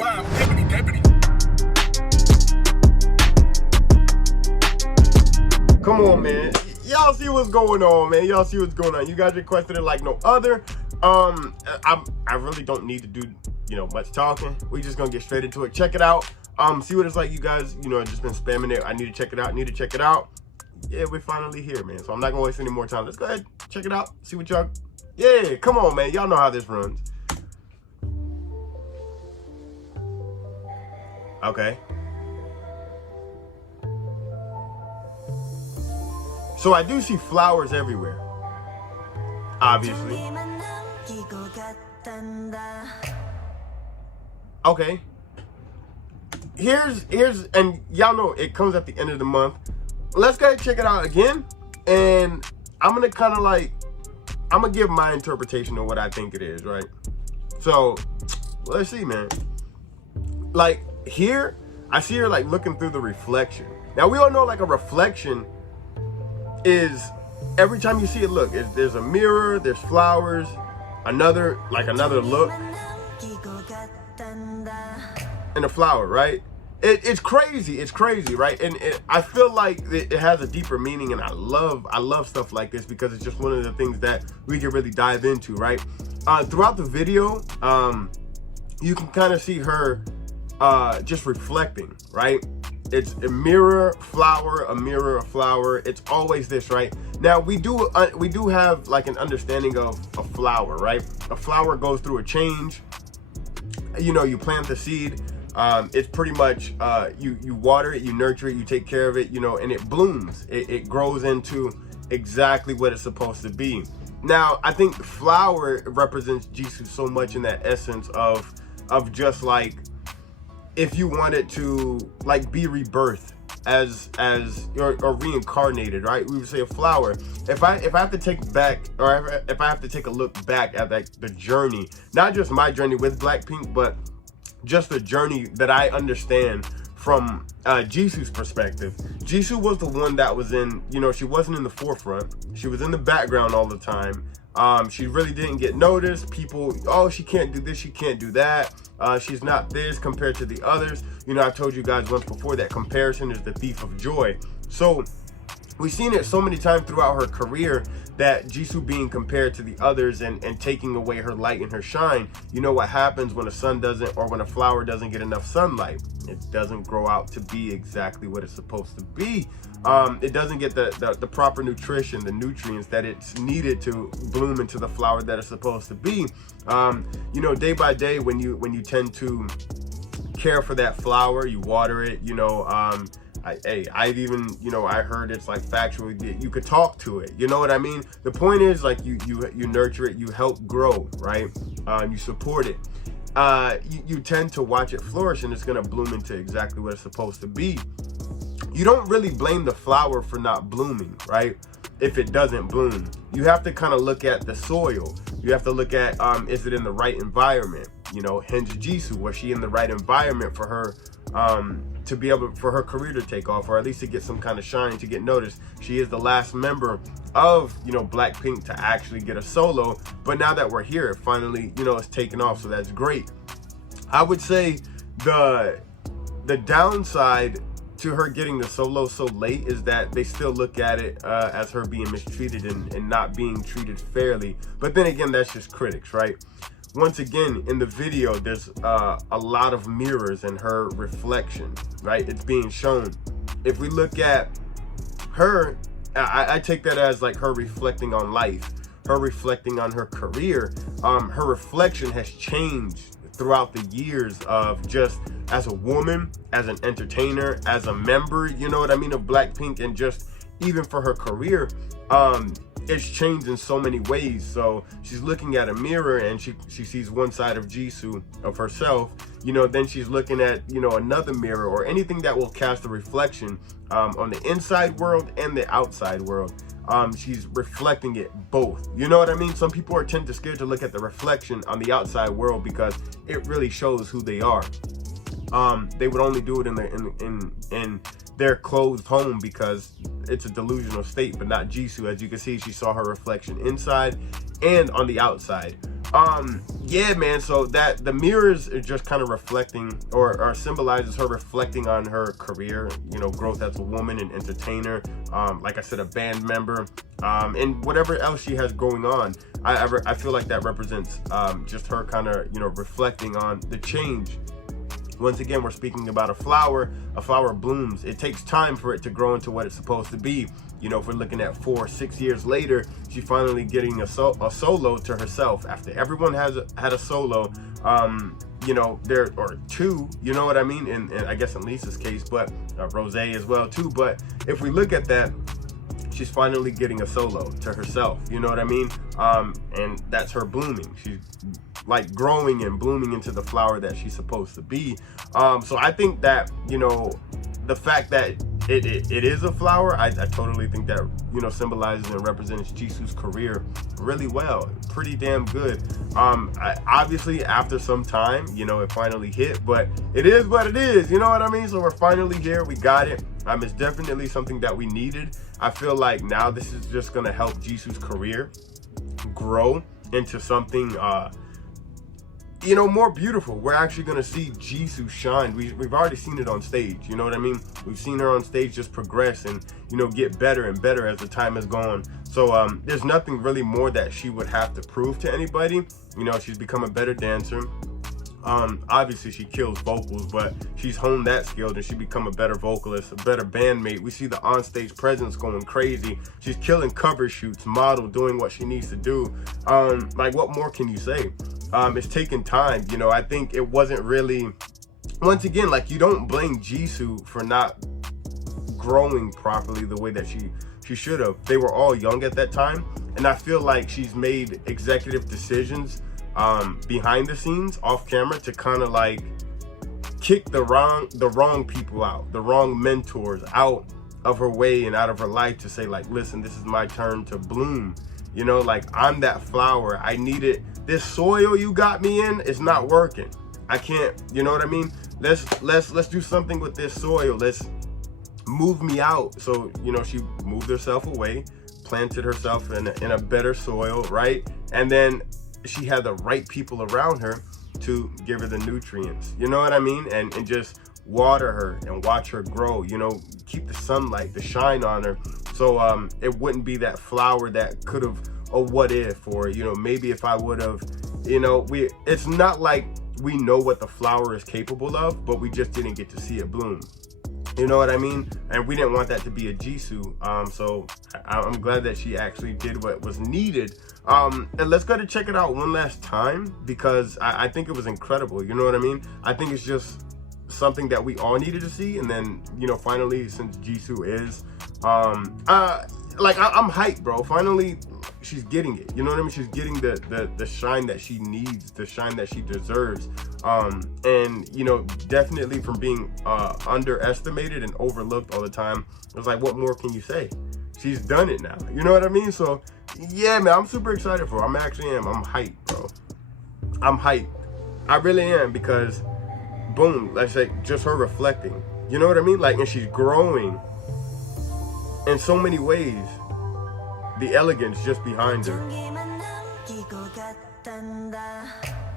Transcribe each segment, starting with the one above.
Wow, deputy. Come on, man. Y'all see what's going on, man. Y'all see what's going on. You guys requested it like no other. I really don't need to do, much talking. We just gonna get straight into it. Check it out. See what it's like. You guys, just been spamming it. I need to check it out. Yeah, we're finally here, man. So I'm not gonna waste any more time. Let's go ahead, check it out. See what y'all. Yeah, come on, man. Y'all know how this runs. Okay. So I do see flowers everywhere, obviously. Okay. Here's, and y'all know it comes at the end of the month. Let's go ahead and check it out again. And I'm gonna kind of I'm gonna give my interpretation of what I think it is, right? So, let's see, man. Like here, I see her like looking through the reflection. Now we all know like a reflection is every time you see it, look, there's a mirror, there's flowers, another look, and a flower, right? It's crazy, right? And I feel like it has a deeper meaning, and I love stuff like this because it's just one of the things that we can really dive into, right? Throughout the video, you can kind of see her just reflecting, right? It's a mirror, flower, a mirror, a flower. It's always this, right? Now we do have like an understanding of a flower, right? A flower goes through a change. You plant the seed. It's pretty much you water it, you nurture it, you take care of it, and it blooms. It grows into exactly what it's supposed to be. Now I think flower represents JISOO so much in that essence of just like, if you wanted to like be rebirthed as or reincarnated, right? We would say a flower. If I have to take back, or if I have to take a look back at like the journey, not just my journey with Blackpink, but just the journey that I understand from JISOO's perspective. JISOO was the one that was in, she wasn't in the forefront. She was in the background all the time. She really didn't get noticed. People, oh, she can't do this, she can't do that. She's not this compared to the others. I've told you guys once before that comparison is the thief of joy. So we've seen it so many times throughout her career that JISOO being compared to the others and taking away her light and her shine. You know what happens when a sun doesn't, or when a flower doesn't get enough sunlight? It doesn't grow out to be exactly what it's supposed to be. It doesn't get the proper nutrition, the nutrients that it's needed to bloom into the flower that it's supposed to be. Day by day, when you tend to care for that flower, you water it, I've even, I heard it's like factual, you could talk to it, you know what I mean? The point is like you nurture it, you help grow, right? You support it. You tend to watch it flourish, and it's gonna bloom into exactly what it's supposed to be. You don't really blame the flower for not blooming, right? If it doesn't bloom, you have to kind of look at the soil. You have to look at, is it in the right environment? Hence JISOO, was she in the right environment for her, to be able, for her career to take off, or at least to get some kind of shine, to get noticed? She is the last member of, Blackpink to actually get a solo, but now that we're here, finally, it's taken off, so that's great. I would say the downside to her getting the solo so late is that they still look at it as her being mistreated and not being treated fairly. But then again, that's just critics, right? Once again, in the video, there's a lot of mirrors and her reflection, right? It's being shown. If we look at her, I take that as like her reflecting on life, her reflecting on her career. Her reflection has changed throughout the years of just as a woman, as an entertainer, as a member, of Blackpink, and just even for her career, it's changed in so many ways. So she's looking at a mirror and she sees one side of JISOO, of herself, then she's looking at, another mirror, or anything that will cast a reflection on the inside world and the outside world. She's reflecting it both. You know what I mean? Some people tend to scared to look at the reflection on the outside world because it really shows who they are. They would only do it in their closed home because it's a delusional state, but not JISOO. As you can see, she saw her reflection inside and on the outside. Yeah, man, so that the mirrors are just kind of reflecting or symbolizes her reflecting on her career, you know, growth as a woman and entertainer, like I said, a band member, and whatever else she has going on. I feel like that represents just her kind of, you know, reflecting on the change. Once again, we're speaking about a flower. A flower blooms. It takes time for it to grow into what it's supposed to be. You know, if we're looking at 4 or 6 years later, she's finally getting a solo to herself. After everyone has had a solo, you know, there or two, you know what I mean? And I guess in Lisa's case, but Rose as well too. But if we look at that, she's finally getting a solo to herself, you know what I mean? And that's her blooming. She's like growing and blooming into the flower that she's supposed to be. So I think that, you know, the fact that it is a flower, I totally think that, you know, symbolizes and represents Jisoo's career really well. Pretty damn good. Obviously after some time, you know, it finally hit, but it is what it is, you know what I mean? So we're finally here, we got it. It's definitely something that we needed. I feel like now this is just gonna help Jisoo's career grow into something you know, more beautiful. We're actually gonna see Jisoo shine. We've already seen it on stage, you know what I mean? We've seen her on stage just progress and, you know, get better and better as the time has gone. So there's nothing really more that she would have to prove to anybody. You know, she's become a better dancer. Obviously she kills vocals, but she's honed that skill and she become a better vocalist, a better bandmate. We see the onstage presence going crazy. She's killing cover shoots, model, doing what she needs to do. Like, what more can you say? It's taken time, you know. I think it wasn't really, once again, like, you don't blame Jisoo for not growing properly the way that she should have. They were all young at that time, and I feel like she's made executive decisions behind the scenes, off camera, to kind of like kick the wrong people out, the wrong mentors out of her way and out of her life, to say like, listen, this is my turn to bloom. You know, like, I'm that flower. I need it. This soil you got me in is not working. I can't, you know what I mean? Let's do something with this soil. Let's move me out. So, you know, she moved herself away, planted herself in a better soil, right? And then she had the right people around her to give her the nutrients, you know what I mean? And just water her and watch her grow, you know, keep the sunlight, the shine on her. So it wouldn't be that flower that could have, a what if, or, you know, maybe if I would have, you know, it's not like we know what the flower is capable of, but we just didn't get to see it bloom. You know what I mean? And we didn't want that to be a Jisoo. So I'm glad that she actually did what was needed. And let's go to check it out one last time, because I think it was incredible. You know what I mean? I think it's just something that we all needed to see. And then, you know, finally, since Jisoo is, like, I'm hyped, bro. Finally, she's getting it. You know what I mean? She's getting the shine that she needs, the shine that she deserves. And, you know, definitely from being underestimated and overlooked all the time, it was like, what more can you say? She's done it now. You know what I mean? So, yeah, man, I'm super excited for her. I'm hyped, bro. I'm hyped. I really am, because, boom, let's say, just her reflecting. You know what I mean? Like, and she's growing in so many ways. The elegance just behind her.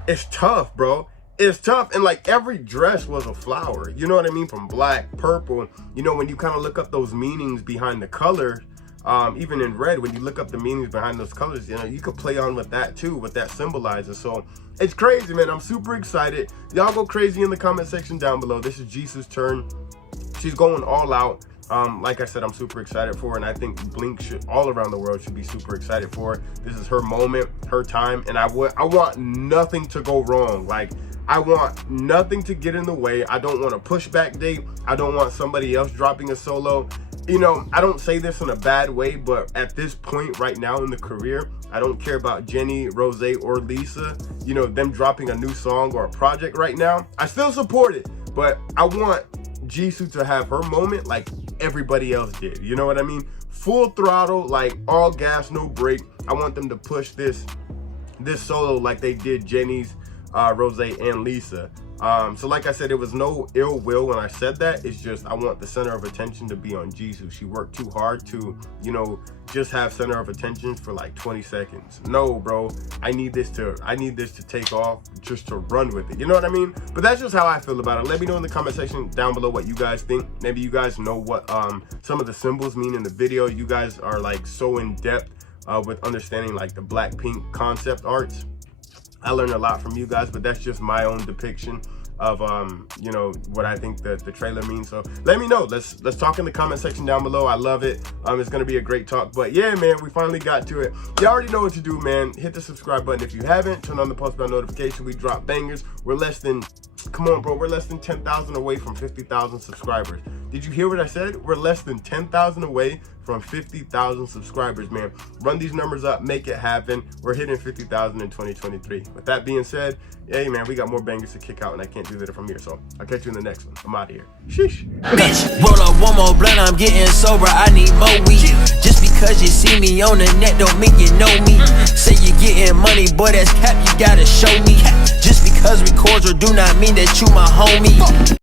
It's tough, bro. It's tough. And like, every dress was a flower. You know what I mean? From black, purple. You know, when you kind of look up those meanings behind the color, even in red, when you look up the meanings behind those colors, you know, you could play on with that too, what that symbolizes. So it's crazy, man. I'm super excited. Y'all go crazy in the comment section down below. This is Jisoo's turn. She's going all out. Like I said, I'm super excited for her, and I think Blink should, all around the world, should be super excited for her. This is her moment, her time, and I want nothing to go wrong. Like, I want nothing to get in the way. I don't want a pushback date. I don't want somebody else dropping a solo. You know, I don't say this in a bad way, but at this point right now in the career, I don't care about Jennie, Rose, or Lisa, you know, them dropping a new song or a project right now. I still support it, but I want Jisoo to have her moment like everybody else did. You know what I mean? Full throttle, like all gas, no brake. I want them to push this solo like they did Jennie's, Rose, and Lisa. So like I said, it was no ill will when I said that. It's just I want the center of attention to be on JISOO. She worked too hard to, you know, just have center of attention for like 20 seconds. No, bro, I need this to take off, just to run with it. You know what I mean? But that's just how I feel about it. Let me know in the comment section down below what you guys think. Maybe you guys know what some of the symbols mean in the video. You guys are like so in depth with understanding like the Blackpink concept arts. I learned a lot from you guys, but that's just my own depiction of you know, what I think the trailer means. So let me know. Let's talk in the comment section down below. I love it. It's gonna be a great talk. But yeah, man, we finally got to it. You already know what to do, man. Hit the subscribe button if you haven't. Turn on the post bell notification. We drop bangers. We're less than, come on, bro, we're less than 10,000 away from 50,000 subscribers. Did you hear what I said? We're less than 10,000 away from 50,000 subscribers, man. Run these numbers up, make it happen. We're hitting 50,000 in 2023. With that being said, hey, man, we got more bangers to kick out, and I can't do that from here. So I'll catch you in the next one. I'm out of here. Sheesh. Bitch, roll up one more blunt, I'm getting sober, I need more weed. Just because you see me on the net don't mean you know me. Say you getting money, boy, that's cap, you gotta show me. Just because we cordial do not mean that you my homie.